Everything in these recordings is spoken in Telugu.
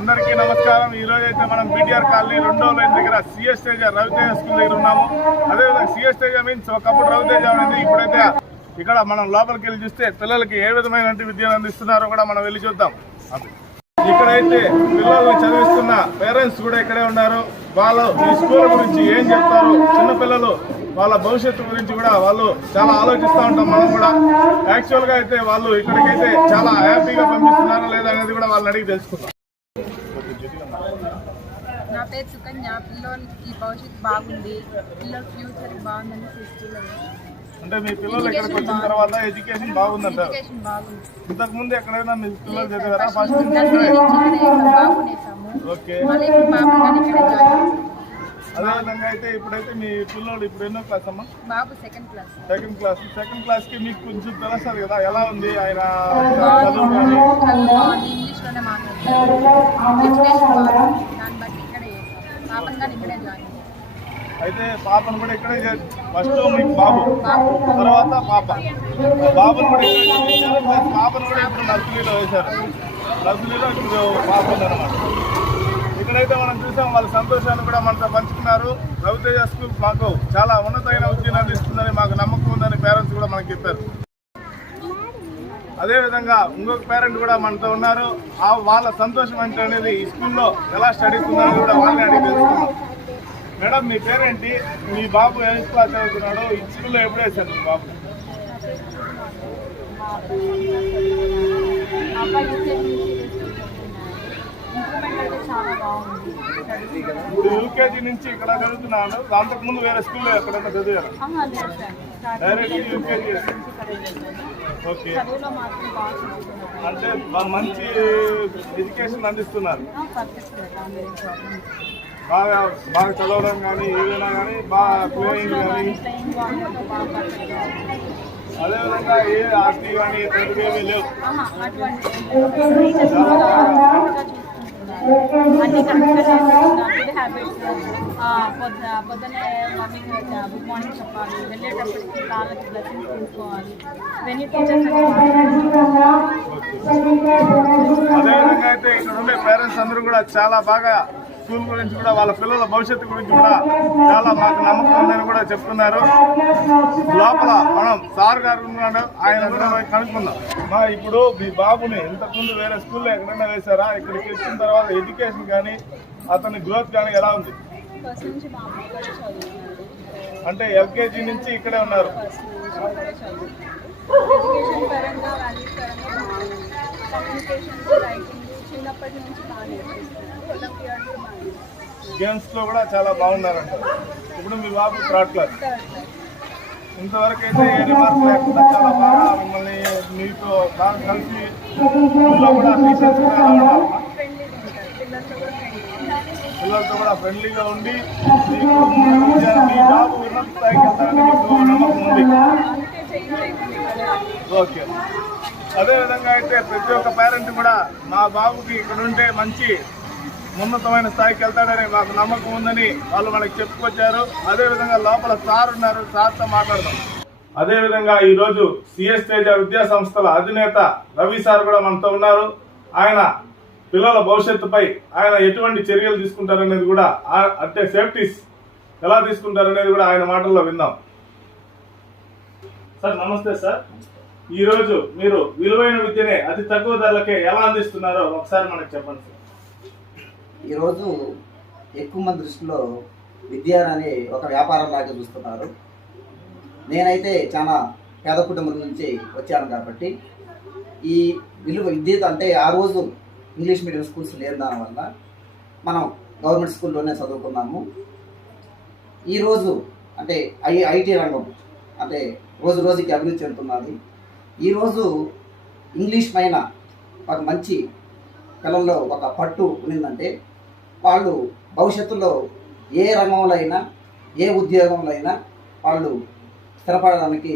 అందరికీ నమస్కారం. ఈ రోజు అయితే మనం బీటీఆర్ కాలనీ రెండో లైన్ దగ్గర సిఎస్ తేజ రవితేజ స్కూల్ దగ్గర ఉన్నాము. అదేవిధంగా సిఎస్ తేజ మీన్స్ ఒకప్పుడు రవితేజ అనేది ఇప్పుడైతే ఇక్కడ మనం లోపలికి వెళ్ళి చూస్తే పిల్లలకి ఏ విధమైన విద్యను అందిస్తున్నారో కూడా మనం వెళ్ళి చూద్దాం. ఇక్కడైతే పిల్లలు చదివిస్తున్న పేరెంట్స్ కూడా ఇక్కడే ఉన్నారు. వాళ్ళు ఈ స్కూల్ గురించి ఏం చెప్తారు? చిన్నపిల్లలు వాళ్ళ భవిష్యత్తు గురించి కూడా వాళ్ళు చాలా ఆలోచిస్తూ ఉంటాం మనం కూడా. యాక్చువల్గా అయితే వాళ్ళు ఇక్కడికైతే చాలా హ్యాపీగా పంపిస్తున్నారా లేదా అనేది కూడా వాళ్ళని అడిగి తెలుసుకుందాం. పేరు సుకన్య పిల్లలకి భవిష్యత్తు బాగుంది. పిల్లల ఫ్యూచర్ బాగుందని సిస్టర్లో. అంటే మీ పిల్లలు ఇక్కడికి వచ్చిన తర్వాత ఎడ్యుకేషన్ బాగుందంటారు. ఎడ్యుకేషన్ బాగుంది. ఇంతకు ముందు ఎక్కడైనా మీ పిల్లలు చదివారా? ఓకే. మళ్ళీ ఇప్పుడు బాబు కానీ ఇక్కడే జాయిన్ చేసాము. అదే విధంగా అయితే ఇప్పుడైతే మీ పిల్లోడు ఇప్పుడు ఎన్నో క్లాస్ అమ్మా? బాబు second class second class second క్లాస్కి మీకు కొంచెం తెలుస్తుంది కదా ఎలా ఉంది ఆయన చదువు కానీ బాగుంది. ఇంగ్లీష్లోనే మాట్లాడతారు దాన్ని బట్టి అయితే పాపను కూడా ఇక్కడే ఫస్ట్ మీకు బాబు తర్వాత పాప. బాబును కూడా ఇక్కడే పాపను కూడా ఇప్పుడు నర్సరీలో వేశారు. నర్సరీలో ఇప్పుడు పాప ఉందన్నమాట. ఇక్కడైతే మనం చూసాం వాళ్ళ సంతోషాన్ని కూడా మనతో పంచుకున్నారు. రవితేజ స్కూల్ మాకు చాలా ఉన్నతమైన ఉద్యోగాన్ని ఇస్తుందని మాకు నమ్మకం ఉందని పేరెంట్స్ కూడా మనకి చెప్పారు. అదేవిధంగా ఇంకొక పేరెంట్ కూడా మనతో ఉన్నారు. ఆ వాళ్ళ సంతోషం అంటే అనేది ఈ స్కూల్లో ఎలా స్టడీస్ ఉన్నారో కూడా వాళ్ళని అడిగి తెలుసుకున్నాం మేడం మీ పేరేంటి? మీ బాబు ఏ క్లాస్ చదువుతున్నాడు. ఈ స్కూల్లో ఎప్పుడు వేశారు మీ బాబు? ఇంప్రూవ్మెంట్ అయితే చాలా బాగుంది. ఇప్పుడు యూకేజీ నుంచి ఇక్కడ చదువుతున్నాను అంతకు ముందు వేరే స్కూల్లో ఎక్కడైనా చదివారు. Direct UKG. ఓకే. అంటే మంచి ఎడ్యుకేషన్ అందిస్తున్నారు. బాగా బాగా చదవడం కానీ ఏదైనా కానీ బాగా ప్లేయింగ్ కానీ. అదేవిధంగా ఏ ఆస్తి కానీ ఏమీ లేవు. అన్ని కరెక్ట్గా చేస్తున్నారు గుడ్ హ్యాబిట్స్ పొద్దు పొద్దున్నే మార్నింగ్ గుడ్ మార్నింగ్ చెప్పాలి. వెళ్ళేటప్పటికి వాళ్ళకి బ్లెస్సింగ్ తీసుకోవాలి. వెన్నీ టీచర్స్ అదేవిధంగా అయితే ఇక్కడ ఉండే పేరెంట్స్ అందరూ కూడా చాలా బాగా స్కూల్ గురించి కూడా వాళ్ళ పిల్లల భవిష్యత్తు గురించి కూడా చాలా మాకు నమ్మకం ఉందని కూడా చెప్తున్నారు. లోపల మనం సార్ గారు ఉన్నాడు ఆయన కనుక్కుందాం. మా ఇప్పుడు మీ బాబుని ఇంతకుముందు వేరే స్కూల్లో ఎక్కడైనా వేశారా? ఇక్కడికి వచ్చిన తర్వాత ఎడ్యుకేషన్ కానీ అతని గ్రోత్ కానీ ఎలా ఉంది? అంటే ఎల్కేజీ నుంచి ఇక్కడే ఉన్నారు. చిన్నప్పటి నుంచి బాగా గేమ్స్లో కూడా గేమ్స్లో కూడా చాలా బాగున్నారంట. ఇప్పుడు మీ బాబు థర్డ్ క్లాస్. ఇంతవరకు అయితే ఏ రిమార్క్ లేకుండా చాలా బాగా మిమ్మల్ని మీతో బాగా కలిసి స్కూల్లో కూడా టీచర్స్ కూడా పిల్లలతో కూడా ఫ్రెండ్లీగా ఉండి మీ బాబు ఉన్నత స్థాయికి వెళ్తారని మీకు నమ్మకం ఉంది. ఓకే. అదేవిధంగా అయితే ప్రతి ఒక్క పేరెంట్ కూడా మా బాబుకి ఇక్కడ ఉంటే మంచి ఉన్నతమైన స్థాయికి వెళ్తాడని మాకు నమ్మకం ఉందని వాళ్ళు మనకి చెప్పుకొచ్చారు. అదేవిధంగా లోపల సార్ ఉన్నారు. సార్తో మాట్లాడదాం. అదేవిధంగా ఈరోజు సిఎస్ తేజ విద్యా సంస్థల అధినేత రవి సార్ కూడా మనతో ఉన్నారు. ఆయన పిల్లల భవిష్యత్తుపై ఆయన ఎటువంటి చర్యలు తీసుకుంటారనేది కూడా అంటే సేఫ్టీస్ ఎలా తీసుకుంటారనేది కూడా ఆయన మాటల్లో విందాం సార్ నమస్తే సార్. ఈరోజు మీరు విలువైన విద్యనే అతి తక్కువ ధరలకే ఎలా అందిస్తున్నారో ఒకసారి మనకు చెప్పండి సార్. ఈరోజు ఎక్కువ మంది దృష్టిలో విద్య అనే ఒక వ్యాపారం లాగా చూస్తున్నారు. నేనైతే చాలా పేద కుటుంబం నుంచి వచ్చాను కాబట్టి ఈ విలువ విద్య అంటే ఆ రోజు ఇంగ్లీష్ మీడియం స్కూల్స్ లేని దానివల్ల మనం గవర్నమెంట్ స్కూల్లోనే చదువుకున్నాము. ఈరోజు అంటే ఐ ఐటీ రంగం అంటే రోజు రోజుకి అభివృద్ధి చెందుతున్నది. ఈరోజు ఇంగ్లీష్ పైన ఒక మంచి పిల్లల్లో ఒక పట్టు ఉన్నిందంటే వాళ్ళు భవిష్యత్తులో ఏ రంగంలో అయినా ఏ ఉద్యోగంలో అయినా వాళ్ళు స్థిరపడడానికి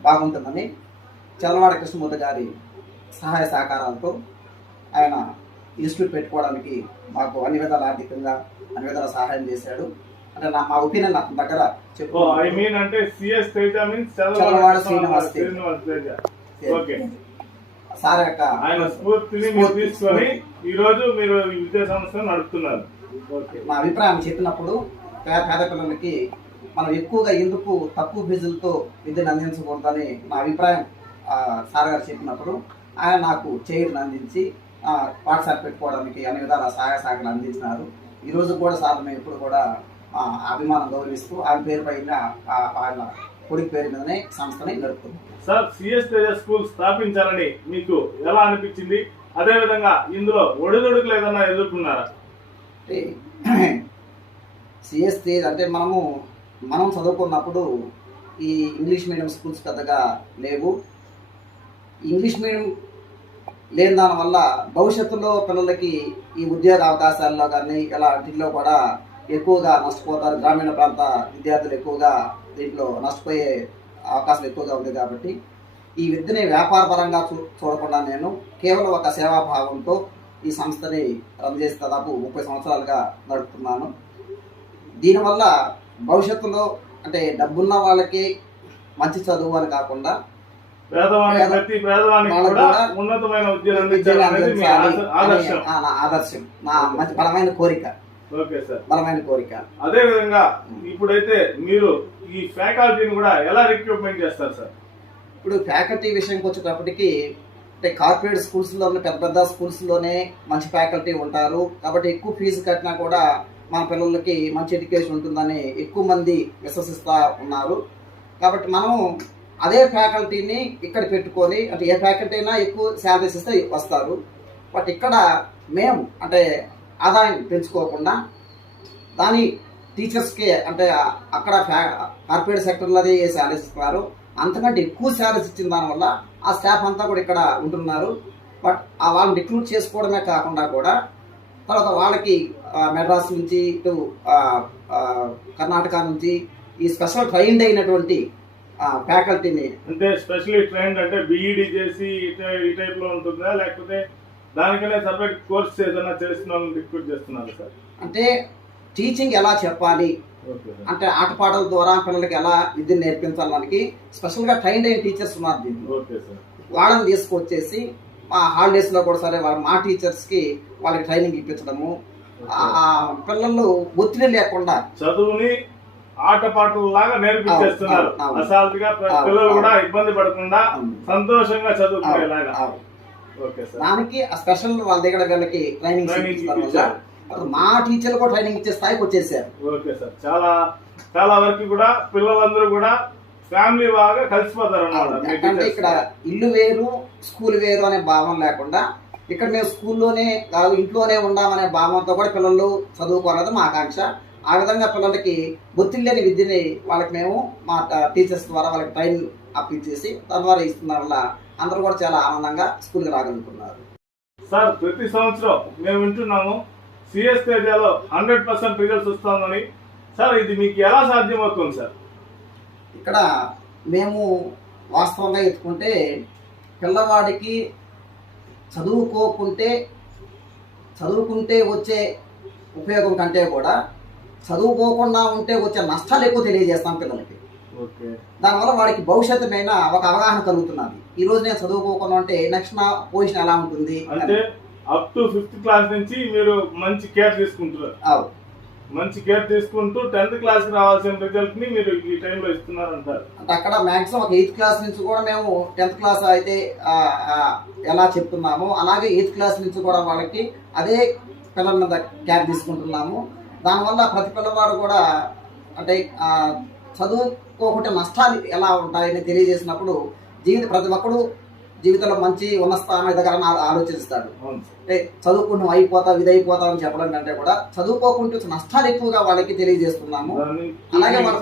బాగుంటుందని చల్లవాడ కృష్ణమూర్తి గారి సహాయ సహకారాలతో ఆయన ఇన్స్టిట్యూట్ పెట్టుకోవడానికి మాకు అన్ని విధాల ఆర్థికంగా అన్ని విధాల సహాయం చేశాడు. అంటే నా మా ఒపీనియన్ నాకు దగ్గర చెప్పు. ఐ మీన్ అంటే CS Teja means Challavada Srinivas Teja. Sir యొక్క ఆయన స్ఫూర్తిని మీరు తీసుకొని ఈ రోజు మీరు విద్యా సంస్థను నడుపుతున్నారు. మా అభిప్రాయం చెప్పినప్పుడు పేద పిల్లలకి మనం ఎక్కువగా ఎందుకు తక్కువ ఫీజులతో విద్యను అందించకూడదని నా అభిప్రాయం సార్ గారు చెప్పినప్పుడు ఆయన నాకు చైర్ని అందించి పాఠశాల పెట్టుకోవడానికి అన్ని విధాల సహాయ సహకారాలు అందించినారు. ఈ రోజు కూడా సార్ మేము ఎప్పుడు కూడా అభిమానం గౌరవిస్తూ ఆయన పేరు పైన ఆయన కొడుకు పేరు మీదనే సంస్థని నడుపుతున్నాం సార్ సిఎస్ తేజ స్కూల్ స్థాపించాలని మీకు ఎలా అనిపించింది? అదే విధంగా ఇందులో ఒడిదుడుకులు ఏదన్నా ఎదుర్కొన్నారా? అంటే సిఎస్ తేజ్ అంటే మనము మనం చదువుకున్నప్పుడు ఈ ఇంగ్లీష్ మీడియం స్కూల్స్ పెద్దగా లేవు. ఇంగ్లీష్ మీడియం లేని దానివల్ల భవిష్యత్తులో పిల్లలకి ఈ ఉద్యోగ అవకాశాల్లో కానీ ఇలా వాటిల్లో కూడా ఎక్కువగా నష్టపోతారు. గ్రామీణ ప్రాంత విద్యార్థులు ఎక్కువగా దీంట్లో నష్టపోయే అవకాశం ఎక్కువగా ఉంది కాబట్టి ఈ విద్యని వ్యాపారపరంగా చూ చూడకుండా నేను కేవలం ఒక సేవాభావంతో ఈ సంస్థని రన్ చేసి దాదాపు ముప్పై సంవత్సరాలుగా నడుపుతున్నాను. దీనివల్ల భవిష్యత్తులో అంటే డబ్బున్న వాళ్ళకి మంచి చదువు అని కాకుండా ఆదర్శం. నా ఆదర్శం. నా మంచి బలమైన కోరిక. బలమైన కోరిక. అదే విధంగా ఇప్పుడైతే మీరు ఈ ఫ్యాకల్టీని కూడా ఎలా రిక్రూట్మెంట్ చేస్తారు సార్? ఇప్పుడు ఫ్యాకల్టీ విషయంకి వచ్చేటప్పటికి అంటే కార్పొరేట్ స్కూల్స్లో పెద్ద పెద్ద స్కూల్స్లోనే మంచి ఫ్యాకల్టీ ఉంటారు. కాబట్టి ఎక్కువ ఫీజు కట్టినా కూడా మన పిల్లలకి మంచి ఎడ్యుకేషన్ ఉంటుందని ఎక్కువ మంది విశ్వసిస్తూ ఉన్నారు. కాబట్టి మనం అదే ఫ్యాకల్టీని ఇక్కడ పెట్టుకొని అంటే ఏ ఫ్యాకల్టీ అయినా ఎక్కువ శాలరీస్ ఇస్తే వస్తారు. బట్ ఇక్కడ మేము అంటే ఆదాయం పెంచుకోకుండా దాని టీచర్స్కి అంటే అక్కడ ఫ్యా కార్పొరేట్ సెక్టర్లో ఏ శాలరీస్ ఇస్తున్నారు. అంతకంటే ఎక్కువ శాలరీస్ ఇచ్చిన దానివల్ల ఆ స్టాఫ్ అంతా కూడా ఇక్కడ ఉంటున్నారు. బట్ ఆ వాళ్ళని రిక్రూట్ చేసుకోవడమే కాకుండా కూడా తర్వాత వాళ్ళకి మెడ్రాస్ నుంచి ఇటు కర్ణాటక నుంచి ఈ స్పెషల్ ట్రైన్డ్ అయినటువంటి ఫ్యాకల్టీని అంటే స్పెషల్లీ ట్రైన్డ్ అంటే బీఈడి చేసి ఈ టైప్లో ఈ ఉంటుందా? లేకపోతే దానికనే సపరేట్ కోర్స్ ఏదైనా చేసిన వాళ్ళని రిక్రూట్ చేస్తున్నారు సార్? అంటే టీచింగ్ ఎలా చెప్పాలి? అంటే ఆటపాటల ద్వారా పిల్లలకి ఎలా విద్యను నేర్పించాలనికి స్పెషల్గా ట్రైన్డ్ అయిన టీచర్స్ ఉన్నారు సార్. వాళ్ళని తీసుకొచ్చేసి మా హాలిడేస్లో కూడా సరే వాళ్ళ మా టీచర్స్కి వాళ్ళకి ట్రైనింగ్ ఇప్పించడము. పిల్లలు ఒత్తిడి లేకుండా చదువుని ఆటపాటల లాగా నేర్పించేస్తున్నారు. అసాల్ట్గా పిల్లలు కూడా. ఇబ్బంది పడకుండా. సంతోషంగా చదువుకునేలాగా. దానికి ఆ స్పెషల్ వాళ్ళ దగ్గర వీళ్ళకి ట్రైనింగ్. అసలు మా టీచర్లు కూడా ట్రైనింగ్ ఇచ్చే స్థాయికి వచ్చేసారు. ఓకే సార్ చాలా చాలా వరకు కూడా పిల్లలందరూ కూడా ఫ్యామిలీ బాగా కలిసిపోతారు అంటే ఇక్కడ ఇల్లు వేరు స్కూల్ వేరు అనే భావం లేకుండా ఇక్కడ మేము స్కూల్లోనే కాదు ఇంట్లోనే ఉండామనే భావంతో కూడా పిల్లలు చదువుకోవాలన్నది మా ఆకాంక్ష. ఆ విధంగా పిల్లలకి ఒత్తిడి లేని విద్యని వాళ్ళకి మేము మా టీచర్స్ ద్వారా వాళ్ళకి ట్రైన్ అప్పించేసి దాని ద్వారా ఇస్తున్న వల్ల అందరూ కూడా చాలా ఆనందంగా స్కూల్కి రాగలుగుతున్నారు. సార్ ప్రతి సంవత్సరం మేము వింటున్నాము సిఎస్ తేజాలో హండ్రెడ్ పర్సెంట్ రిజల్ట్స్ వస్తుందని. సార్ ఇది మీకు ఎలా సాధ్యమవుతుంది సార్? ఇక్కడ మేము వాస్తవంగా ఎత్తుకుంటే పిల్లవాడికి చదువుకోకుంటే చదువుకుంటే వచ్చే ఉపయోగం కంటే కూడా చదువుకోకుండా ఉంటే వచ్చే నష్టాలు ఎక్కువ తెలియజేస్తాం పిల్లలకి. దానివల్ల వాడికి భవిష్యత్తు మీద ఒక అవగాహన కలుగుతున్నది. ఈ రోజు నేను చదువుకోకుండా ఉంటే నెక్స్ట్ నా పొజిషన్ ఎలా ఉంటుంది? అంటే అప్ టు ఫిఫ్త్ క్లాస్ నుంచి మీరు మంచి కేర్ తీసుకుంటున్నారు. మంచి కేర్ తీసుకుంటూ టెన్త్ క్లాస్కి రావాల్సిన రిజల్ట్ని మీరు ఈ టైంలో ఇస్తున్నారు అంటారు అంటే అక్కడ మాక్సిమం ఒక ఎయిత్ క్లాస్ నుంచి కూడా మేము టెన్త్ క్లాస్ అయితే ఎలా చెప్తున్నామో అలాగే ఎయిత్ క్లాస్ నుంచి కూడా వాళ్ళకి అదే పిల్లల మీద క్యార్ తీసుకుంటున్నాము. దానివల్ల ప్రతి పిల్లవాడు కూడా అంటే ఆ, చదువుకోకుంటే నష్టాలు ఎలా ఉంటాయని తెలియజేసినప్పుడు జీవిత ప్రతి ఒక్కడు జీవితంలో మంచి ఉన్న స్థానం ఎదగాలని ఆలోచిస్తాడు. అంటే చదువుకుంటాం అయిపోతాం ఇది అని చెప్పడం కంటే కూడా చదువుకోకుంటే నష్టాలు ఎక్కువగా వాళ్ళకి తెలియజేస్తున్నాము. అలాగే వాళ్ళ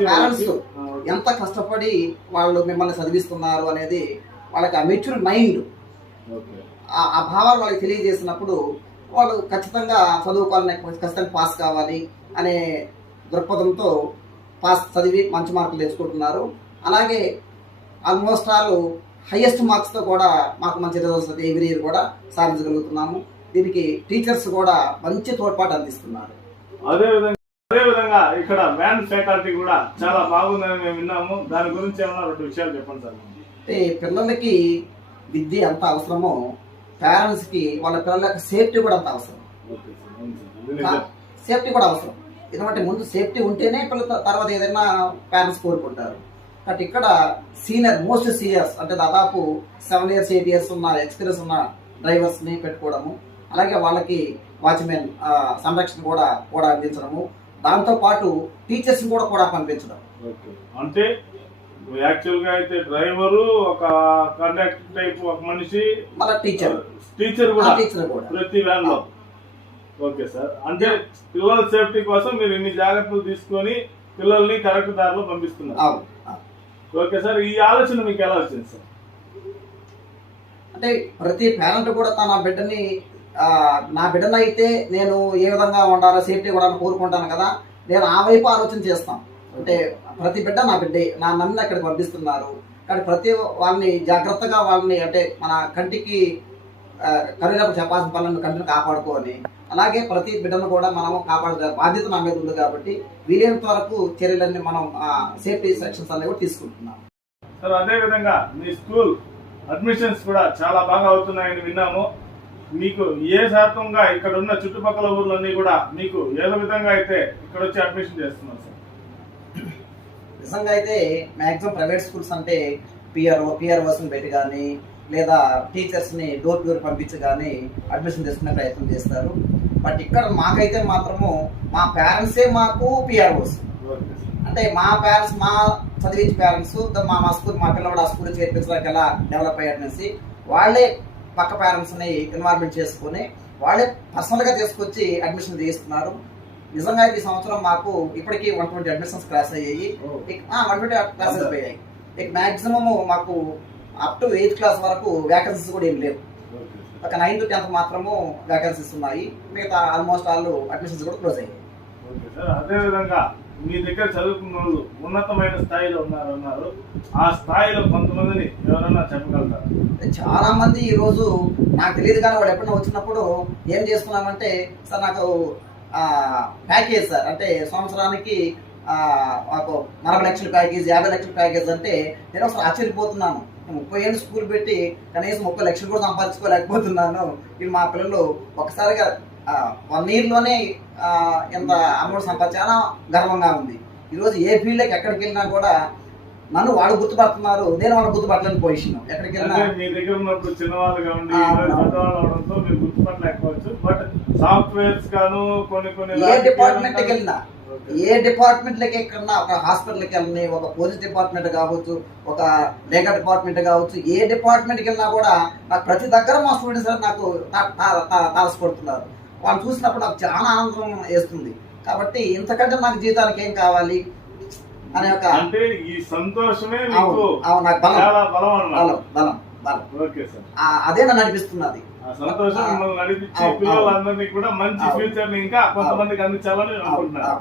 ఓకే. ఎంత కష్టపడి వాళ్ళు మిమ్మల్ని చదివిస్తున్నారు అనేది వాళ్ళకి ఆ మెచ్యూర్ మైండ్ ఆ భావాలు వాళ్ళకి తెలియజేసినప్పుడు వాళ్ళు ఖచ్చితంగా చదువుకోవాలని ఖచ్చితంగా పాస్ కావాలి అనే దృక్పథంతో పాస్ చదివి మంచి మార్కులు తెచ్చుకుంటున్నారు. అలాగే ఆల్మోస్ట్ ఆల్ హైయెస్ట్ మార్క్స్తో కూడా మాకు మంచి రిజల్ట్స్ ఎవ్రీ ఇయర్ కూడా సాధించగలుగుతున్నాము. దీనికి టీచర్స్ కూడా మంచి తోడ్పాటు అందిస్తున్నారు. అదే విధంగా అదే విధంగా ఇక్కడ మ్యాన్ ఫ్యాకల్టీ కూడా చాలా బాగుందని మేము విన్నాము. దాని గురించి ఏమన్నా రెండు విషయాలు చెప్పండి సార్. అంటే పిల్లలకి విద్య ఎంత అవసరమో పేరెంట్స్కి వాళ్ళ పిల్లల యొక్క సేఫ్టీ కూడా అంత అవసరం. సేఫ్టీ కూడా అవసరం. ఎందుకంటే ముందు సేఫ్టీ ఉంటేనే పిల్లల తర్వాత ఏదైనా పేరెంట్స్ కోరుకుంటారు. బట్ ఇక్కడ సీనియర్ మోస్ట్ సీనియర్స్ అంటే దాదాపు సెవెన్ ఇయర్స్ ఎయిట్ ఇయర్స్ ఉన్న ఎక్స్పీరియన్స్ ఉన్న డ్రైవర్స్ని పెట్టుకోవడము అలాగే వాళ్ళకి వాచ్మెన్ సంరక్షణ కూడా కూడా అందించడము. దాంతోపాటు టీచర్స్ని కూడా కూడా పంపించడం. అంటే యాక్చువల్గా అయితే డ్రైవరు ఒక కండక్టర్ టైప్ ఒక మనిషి టీచర్ టీచర్ కూడా టీచర్ కూడా. ప్రతి వ్యాన్లో. Okay sir. అంటే పిల్లల సేఫ్టీ కోసం మీరు ఇన్ని జాగ్రత్తలు తీసుకొని పిల్లల్ని కరెక్ట్ దారిలో పంపిస్తున్నారు. ఓకే సార్ ఈ ఆలోచన మీకు ఎలా వచ్చింది సార్? అంటే ప్రతి పేరెంట్ కూడా తన బిడ్డని నా బిడ్డను అయితే నేను ఏ విధంగా ఉండాలో సేఫ్టీ కూడా కోరుకుంటాను కదా నేను ఆ వైపు ఆలోచన చేస్తాను. అంటే ప్రతి బిడ్డ నా బిడ్డే నా నన్ను అక్కడికి పంపిస్తున్నారు. కానీ ప్రతి వాళ్ళని జాగ్రత్తగా వాళ్ళని అంటే మన కంటికి కరుణకు చెప్పాల్సిన పనులను కంటిని కాపాడుకోవాలి అలాగే ప్రతి బిడ్డను కూడా మనం కాపాడే బాధ్యత నా మీద ఉంది కాబట్టి వీలైనంత వరకు చర్యలన్నీ మనం సేఫ్టీ సెక్షన్స్ అన్ని కూడా తీసుకుంటున్నాం. సార్ అదే విధంగా మీ స్కూల్ అడ్మిషన్స్ కూడా చాలా బాగా అవుతున్నాయని విన్నాము. మీకు ఏ శాతంగా ఇక్కడ ఉన్న చుట్టుపక్కల ఊర్లన్నీ కూడా మీకు ఏదో విధంగా అయితే ఇక్కడ వచ్చి అడ్మిషన్ చేస్తున్నారు సార్? నిజంగా అయితే మ్యాక్సిమం ప్రైవేట్ స్కూల్స్ అంటే పిఆర్ఓ పిఆర్ఓస్ని పెట్టి కానీ లేదా టీచర్స్ని డోర్ టు డోర్ పంపించి కానీ అడ్మిషన్ చేసుకునే ప్రయత్నం చేస్తారు. బట్ ఇక్కడ మాకైతే మాత్రము మా పేరెంట్సే మాకు పిఆర్ఓస్ అంటే మా పేరెంట్స్ మా చదివించే పేరెంట్స్ మా మా స్కూల్ మా పిల్లవాడు ఆ స్కూల్ చేర్పించడానికి ఎలా డెవలప్ అయ్యారనేసి వాళ్ళే పక్క పేరెంట్స్ని ఇన్వాల్వ్మెంట్ చేసుకొని వాళ్ళే పర్సనల్గా తీసుకొచ్చి అడ్మిషన్ చేయిస్తున్నారు నిజంగా ఈ సంవత్సరం మాకు ఇప్పటికీ వన్ ట్వంటీ అడ్మిషన్స్ క్లాస్ అయ్యాయి. వన్ ట్వంటీ క్లాసెస్ పోయాయి. ఇక మాక్సిమం మాకు అప్ టు ఎయిత్ క్లాస్ వరకు వేకెన్సీస్ కూడా ఏం లేవు. ఒక నైన్త్ టెన్త్ మాత్రము వేకెన్సీస్ ఉన్నాయి. మిగతా ఆల్మోస్ట్ ఆల్ అడ్మిషన్స్ కూడా క్లోజ్ అయ్యాయి. ఓకే సార్ అదే విధంగా మీ దగ్గర చదువుకున్న వాళ్ళు ఉన్నతమైన స్థాయిలో ఉన్నారు అన్నారు ఆ స్థాయిలో కొంతమందిని ఎవరన్నా చెప్పగలుగుతారా? చాలా మంది ఈ రోజు నాకు తెలియదు కానీ వాడు ఎప్పుడైనా వచ్చినప్పుడు ఏం చేస్తున్నామంటే సార్ నాకు ప్యాకేజ్ సార్ అంటే సంవత్సరానికి మాకు నలభై లక్షల ప్యాకేజ్ యాభై లక్షల ప్యాకేజ్ అంటే నేను అసలు ఆశ్చర్యపోతున్నాను. నేను ముప్పై ఏళ్ళు స్కూల్ పెట్టి కనీసం ముప్పై లక్షలు కూడా సంపాదించుకోలేకపోతున్నాను. ఇది మా పిల్లలు ఒకసారిగా వన్ ఇయర్లోనే ఎంత అమౌంట్ సంపాదించి చాలా గర్వంగా ఉంది. ఈరోజు ఏ ఫీల్డ్కి ఎక్కడికి వెళ్ళినా కూడా నన్ను వాళ్ళు గుర్తుపడుతున్నారు నేను వాళ్ళు గుర్తుపట్టలేని పొజిషన్ ఎక్కడికి వెళ్ళినా మీ దగ్గర ఉన్నప్పుడు అవడంతో మీరు గుర్తుపట్టలేకపోవచ్చు. బట్ సాఫ్ట్వేర్స్ గాను కొన్ని కొన్ని ఏ డిపార్ట్మెంట్కి వెళ్ళినా. ఏ డిపార్ట్మెంట్లకి ఎక్కడన్నా ఒక హాస్పిటల్కి వెళ్ళని ఒక పోలీస్ డిపార్ట్మెంట్ కావచ్చు ఒక లేఖ డిపార్ట్మెంట్ కావచ్చు ఏ డిపార్ట్మెంట్కి వెళ్ళినా కూడా నాకు ప్రతి దగ్గర మా స్టూడెంట్స్ నాకు తారసపడుతున్నారు. వాళ్ళని చూసినప్పుడు నాకు చాలా ఆనందం వేస్తుంది. కాబట్టి ఇంతకంటే నాకు జీవితానికి ఏం కావాలి? అనే ఒక అంటే ఈ సంతోషమే అవును మీకు అవును నాకు బలం. బలం బలం బలం అదే నన్ను అనిపిస్తున్నది సంతోషం నడిపించి పిల్లలందరినీ కూడా మంచి. ఫ్యూచర్ ఇంకా కొంతమందికి అందించాలని నేను అనుకుంటున్నాను.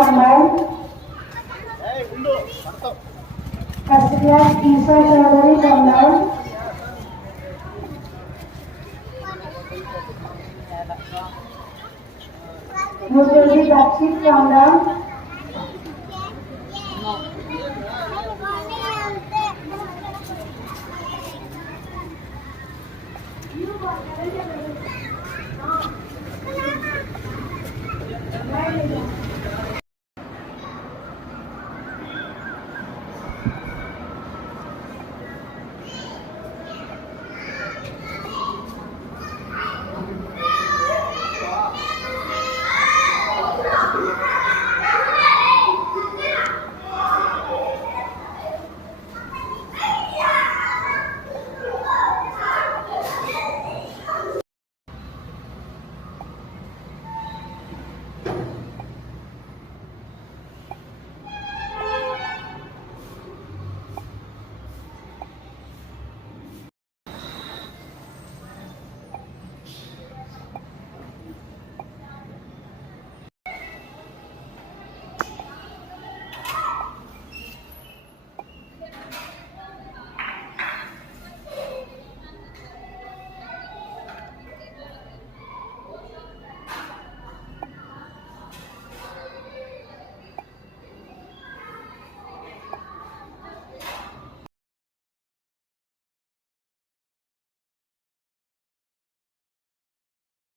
ramai. Kasihan Isa Syahdari Kamlan. Muslimi Taksik Kamlan. Kamlan.